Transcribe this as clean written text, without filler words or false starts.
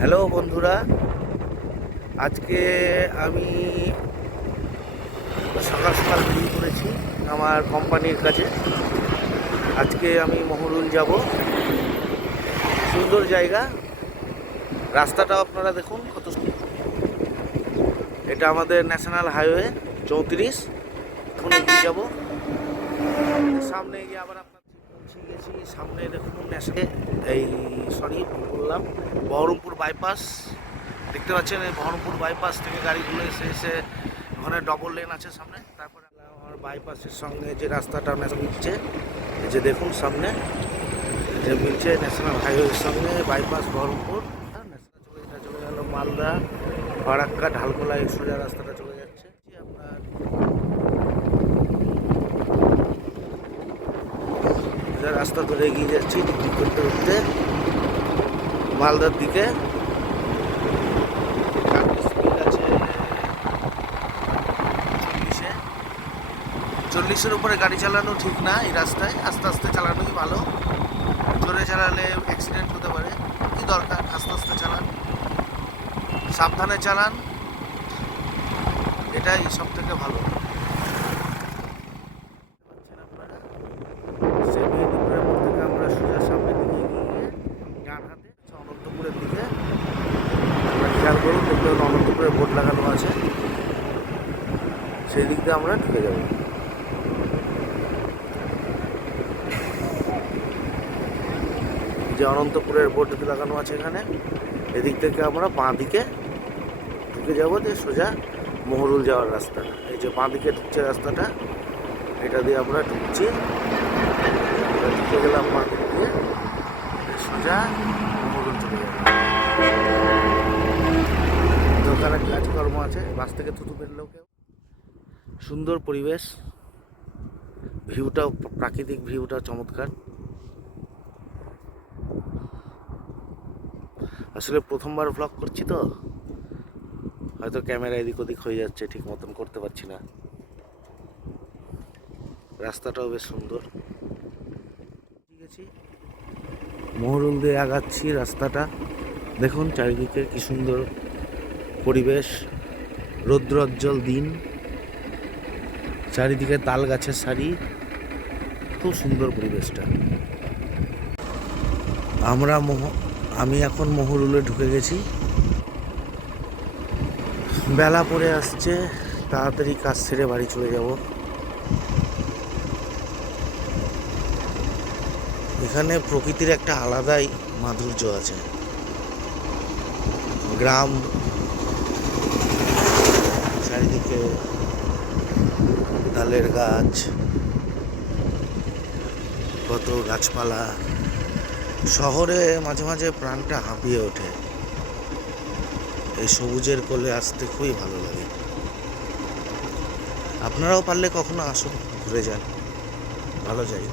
Hello বন্ধুরা, আজকে আমি সকাল সকাল বেরিয়ে পড়েছি আমার কোম্পানির কাজে। আজকে আমি মহরুল যাব। সুন্দর জায়গা, রাস্তাটা আপনারা দেখুন কত সুন্দর। এটা আমাদের ন্যাশনাল হাইওয়ে 34। এখন এগিয়ে যাব, সামনে গিয়ে আবার আপনার পৌঁছে গেছি। সামনে দেখুন বললাম বহরমপুর বাইপাস দেখতে পাচ্ছেন। এই বহরমপুর বাইপাস থেকে গাড়িগুলো এসে এসে ওখানে ডবল লেন আছে সামনে। তারপরে আমার বাইপাসের সঙ্গে যে রাস্তাটা মিলছে, এই যে দেখুন সামনে যে মিলছে ন্যাশনাল হাইওয়ের সঙ্গে বাইপাস বহরমপুর। এটা চলে গেল মালদা, ফারাক্কা, ঢালকোলা, এই সোজা রাস্তাটা চলে যাচ্ছে। আপনার রাস্তা ধরে এগিয়ে যাচ্ছি ডিগ্রি করতে করতে মালদার দিকে। চল্লিশের উপরে গাড়ি চালানো ঠিক না এই রাস্তায়, আস্তে আস্তে চালানোই ভালো। জোরে চালালে অ্যাক্সিডেন্ট হতে পারে। কি দরকার, আস্তে আস্তে চালান, সাবধানে চালান, এটাই সব থেকে ভালো। মেদিনীপুরের মোড় থেকে আমরা সোজা সামনের দিকে এগিয়ে ডান হাতে অনন্তপুরের দিকে আমরা খেয়াল করুন, দেখতে অনন্তপুরের বোর্ড লাগানো আছে, সেই দিক দিয়ে আমরা ঢুকে যাব। যে অনন্তপুরের বোর্ড লাগানো আছে এখানে, এদিক থেকে আমরা বাঁ দিকে ঢুকে যাবো, যে সোজা মহরুল যাওয়ার রাস্তা। এই যে বাঁ দিকে ঢুকছে রাস্তাটা, এটা দিয়ে আমরা ঢুকছি। ঢুকে গেলাম বাঁ দিক দিয়ে, সোজা মহরুল চলে যাবে। দোকানের কাজকর্ম আছে, বাস থেকে থুতু বেরলেও কেউ। সুন্দর পরিবেশ, ভিউটাও প্রাকৃতিক ভিউটা চমৎকার। আসলে প্রথমবার ভ্লগ করছি তো, হয়তো ক্যামেরা এদিক ওদিক হয়ে যাচ্ছে, ঠিক মতন করতে পারছি না। রাস্তাটাও বেশ সুন্দর। ঠিক আছে, মহরুল দিয়ে আগাচ্ছি রাস্তাটা। দেখুন চারিদিকে কি সুন্দর পরিবেশ, রৌদ্রোজ্জ্বল দিন, চারিদিকে তাল গাছের সারি, খুব সুন্দর পরিবেশটা। আমি এখন মহরুলে ঢুকে গেছি। বেলা পড়ে আসছে, তাড়াতাড়ি কাজ সেরে বাড়ি চলে যাব। এখানে প্রকৃতির একটা আলাদাই মাধুর্য আছে। গ্রাম, চারিদিকে তালের গাছ, কত গাছপালা। শহরে মাঝে মাঝে প্রাণটা হাঁপিয়ে ওঠে, এই সবুজের কোলে আসতে খুবই ভালো লাগে। আপনারাও পারলে কখনো আসুন, ঘুরে যান, ভালো জায়গা।